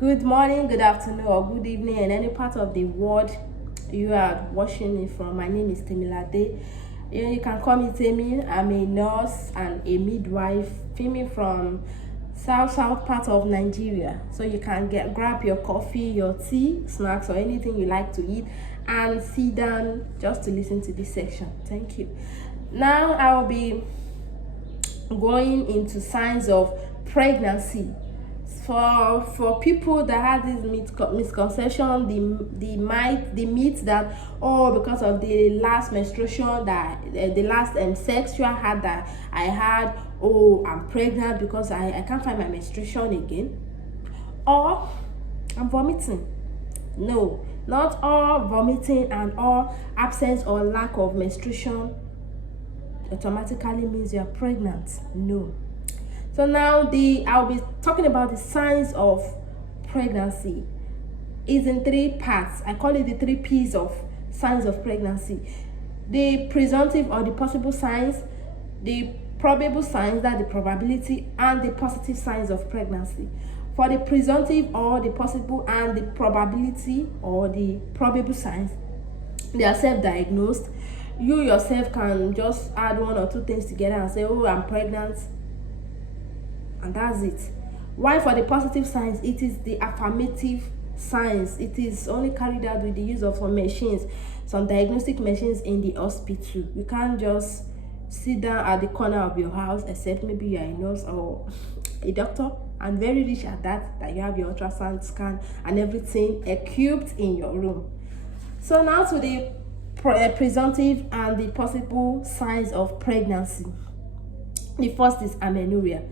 Good morning, good afternoon, or good evening in any part of the world you are watching it from. My name is Temilade. You can call me Temi. I'm a nurse and a midwife, filming from south part of Nigeria. So you can grab your coffee, your tea, snacks, or anything you like to eat and sit down just to listen to this section. Thank you. Now I will be going into signs of pregnancy. For people that had this misconception, the myth that, oh, because of the last menstruation that the last sexual had that I had, oh, I'm pregnant because I can't find my menstruation again, or I'm vomiting. No, not all vomiting and all absence or lack of menstruation automatically means you are pregnant. No. So now I'll be talking about the signs of pregnancy. It's in 3 parts. I call it the 3 P's of signs of pregnancy: the presumptive or the possible signs, the probable signs, that the probability, and the positive signs of pregnancy. For the presumptive or the possible and the probability or the probable signs, they are self-diagnosed. You yourself can just add 1 or 2 things together and say, oh, I'm pregnant, and that's it. While for the positive signs, it is the affirmative signs. It is only carried out with the use of some machines, some diagnostic machines in the hospital. You can't just sit down at the corner of your house, except maybe you're a nurse or a doctor, and very rich at that you have your ultrasound scan and everything equipped in your room. So now to the presumptive and the possible signs of pregnancy. The first is amenorrhea,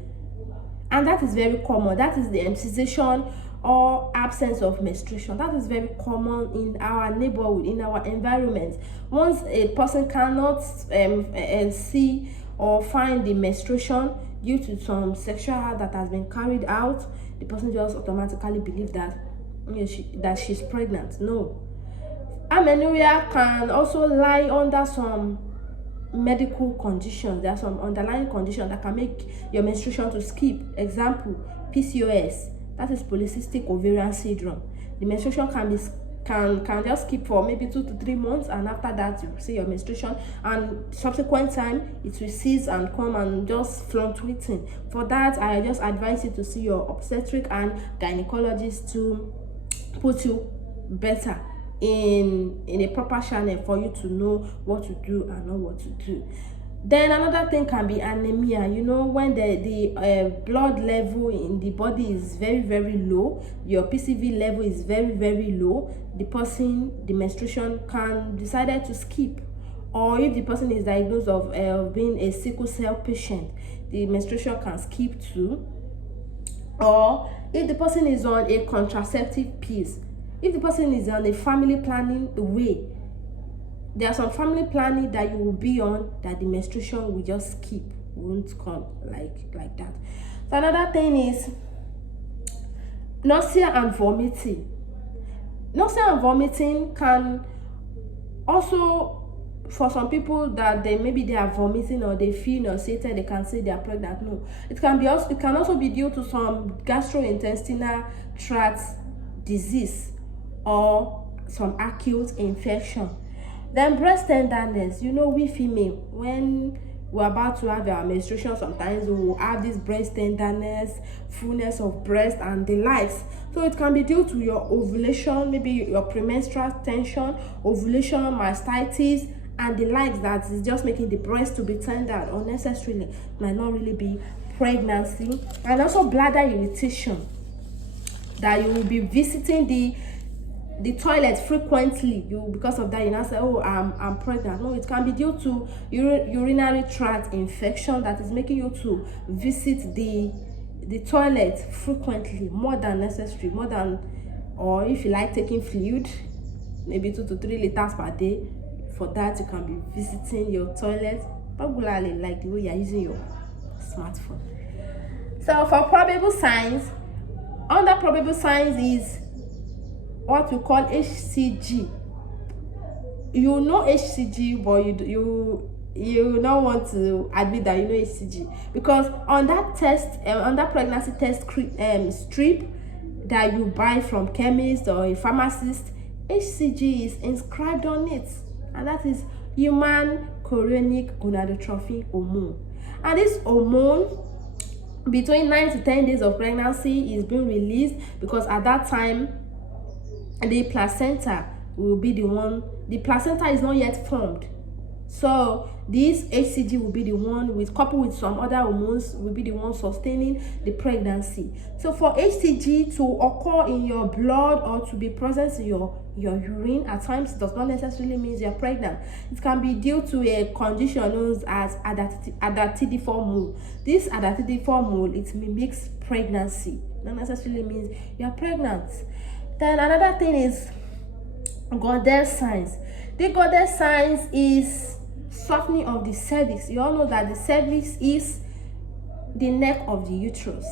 and that is very common. That is the cessation or absence of menstruation. That is very common in our neighborhood, in our environment. Once a person cannot see or find the menstruation due to some sexual act that has been carried out, the person just automatically believes that she's pregnant. No. Amenorrhea can also lie under some medical conditions. There are some underlying conditions that can make your menstruation to skip. Example, PCOS, that is polycystic ovarian syndrome. The menstruation can just skip for maybe 2 to 3 months, and after that you see your menstruation, and subsequent time it will cease and come and just fluctuating. For that, I just advise you to see your obstetric and gynecologist to put you better in a proper channel for you to know what to do and not what to do. Then another thing can be anemia. When the blood level in the body is very low, your PCV level is very low, the menstruation can decide to skip. Or if the person is diagnosed of being a sickle cell patient, the menstruation can skip too. Or if the person is on a contraceptive pill, if the person is on a family planning way, there are some family planning that you will be on that the menstruation will just skip, won't come like that. So another thing is nausea and vomiting. Nausea and vomiting can also, for some people that they are vomiting or they feel nauseated, they can say they are pregnant. No, it can also be due to some gastrointestinal tract disease or some acute infection. Then breast tenderness. We female, when we're about to have our menstruation, sometimes we will have this breast tenderness, fullness of breast, and the likes. So it can be due to your ovulation, maybe your premenstrual tension, ovulation, mastitis, and the likes, that is just making the breast to be tender unnecessarily. It might not really be pregnancy. And also bladder irritation, that you will be visiting the toilet frequently. Because of that, you now say, oh, I'm pregnant. No, it can be due to urinary tract infection that is making you to visit the toilet frequently, more than necessary, or if you like taking fluid, maybe 2 to 3 liters per day. For that, you can be visiting your toilet regularly, like the way you're using your smartphone. So for probable signs, under probable signs is what we call HCG. You know HCG, but you don't want to admit that you know HCG, because on that test, on that pregnancy test strip, that you buy from chemist or a pharmacist, HCG is inscribed on it, and that is human chorionic gonadotrophin hormone. And this hormone, between 9 to 10 days of pregnancy, is being released, because at that time the placenta will be the one. The placenta is not yet formed, so this HCG will be the one, with coupled with some other hormones, will be the one sustaining the pregnancy. So for HCG to occur in your blood or to be present in your urine at times does not necessarily mean you're pregnant. It can be due to a condition known as adaptidiform. This adaptidiform, it mimics pregnancy, not necessarily means you're pregnant. Then another thing is goddess signs. The goddess signs is softening of the cervix. You all know that the cervix is the neck of the uterus.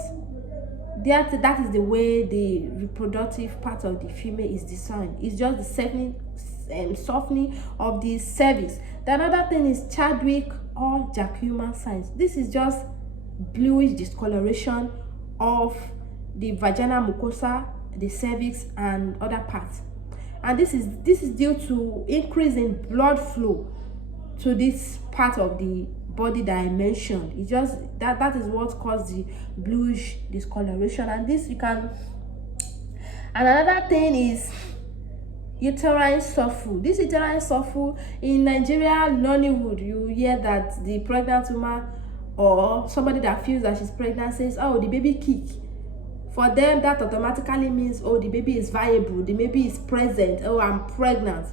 That is the way the reproductive part of the female is designed. It's just the softening of the cervix. The another thing is Chadwick or Jackman signs. This is just bluish discoloration of the vaginal mucosa, the cervix, and other parts. And this is due to increase in blood flow to this part of the body that I mentioned. It just that is what caused the bluish discoloration. And this you can. And another thing is uterine sulfur. This uterine sulfur, in Nigeria, Nollywood, you hear that the pregnant woman or somebody that feels that she's pregnant says, "Oh, the baby kick." For them, that automatically means, oh, the baby is viable, the baby is present, oh, I'm pregnant.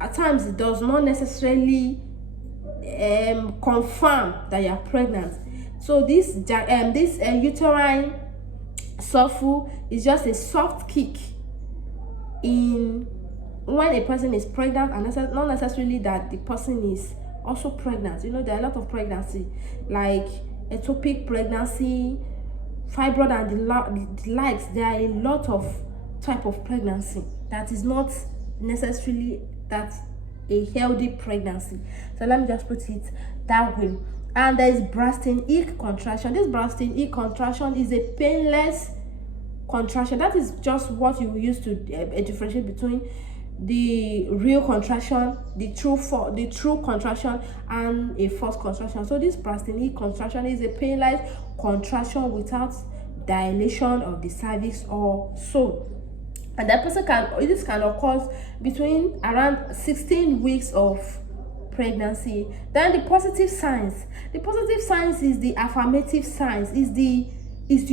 At times, it does not necessarily confirm that you're pregnant. So this uterine sulfur is just a soft kick in when a person is pregnant, and not necessarily that the person is also pregnant. You know, there are a lot of pregnancy, like ectopic pregnancy, fibroid, and the likes. There are a lot of type of pregnancy that is not necessarily that a healthy pregnancy. So let me just put it that way. And there is Braxton-Hicks contraction. This Braxton-Hicks contraction is a painless contraction. That is just what you use to differentiate between the real contraction, the true contraction, and a false contraction. So this Braxton-Hicks contraction is a painless contraction without dilation of the cervix or so. And that person this can occur between around 16 weeks of pregnancy. Then the positive signs. The positive signs is the affirmative signs, is the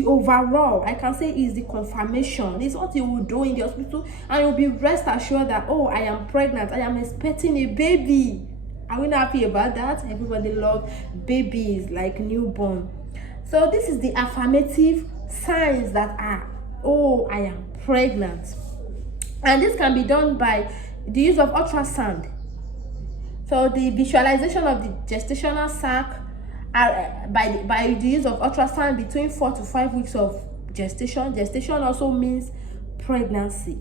overall, I can say, is the confirmation. It's what you will do in the hospital, and you'll be rest assured that, oh, I am pregnant, I am expecting a baby. Are we not happy about that? Everybody loves babies, like newborn. So this is the affirmative signs that are, oh, I am pregnant. And this can be done by the use of ultrasound. So the visualization of the gestational sac by the use of ultrasound between 4 to 5 weeks of gestation. Gestation also means pregnancy.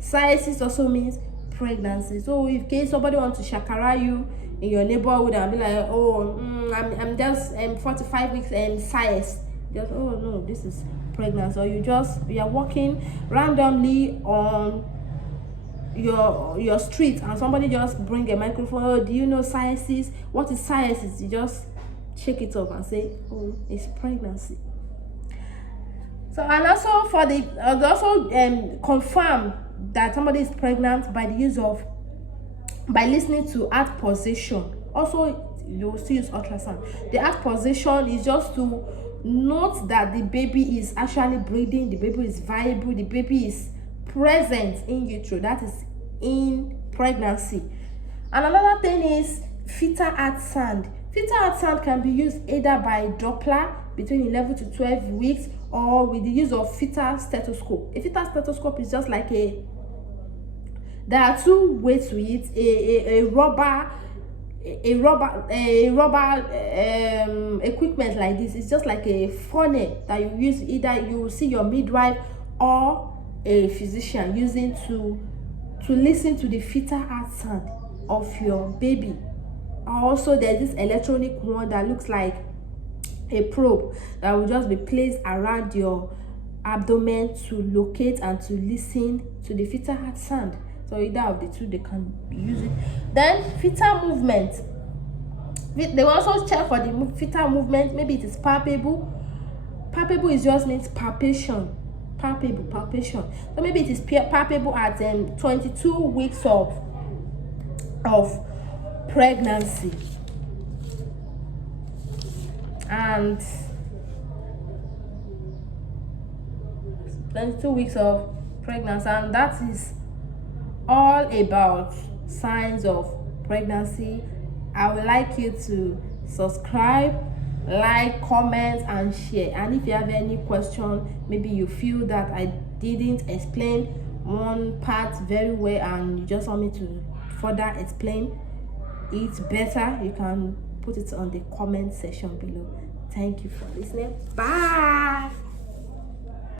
Cessation also means pregnancy. So in case somebody wants to shakara you in your neighborhood and be like, oh, I'm just 4 to 5 weeks and size, just, oh no, this is pregnancy. Or you are walking randomly on your street and somebody just bring a microphone. Oh, do you know sciences? What is sciences? You just shake it up and say, oh, it's pregnancy. So, and also for the confirm that somebody is pregnant by the use of, by listening to heart pulsation. Also, you will still use ultrasound. The heart pulsation is just to note that the baby is actually breathing, the baby is viable, the baby is present in utero, that is in pregnancy. And another thing is fetal heart sound. Fetal heart sound can be used either by Doppler between 11 to 12 weeks or with the use of fetal stethoscope. A fetal stethoscope is just like there are two ways to it, a rubber equipment like this. It's just like a funnel that you use, either you will see your midwife or a physician using to listen to the fetal heart sound of your baby. Also, there's this electronic one that looks like a probe that will just be placed around your abdomen to locate and to listen to the fetal heart sound. So either of the two, they can use it. Then fetal movement, they will also check for the fetal movement. Maybe it is palpable. Palpable is just means palpation. Palpation. So maybe it is palpable at 22 weeks of pregnancy, and 22 weeks of pregnancy, and that is all about signs of pregnancy. I would like you to subscribe, like, comment, and share. And if you have any question, maybe you feel that I didn't explain one part very well and you just want me to further explain it better, you can put it on the comment section below. Thank you for listening. Bye.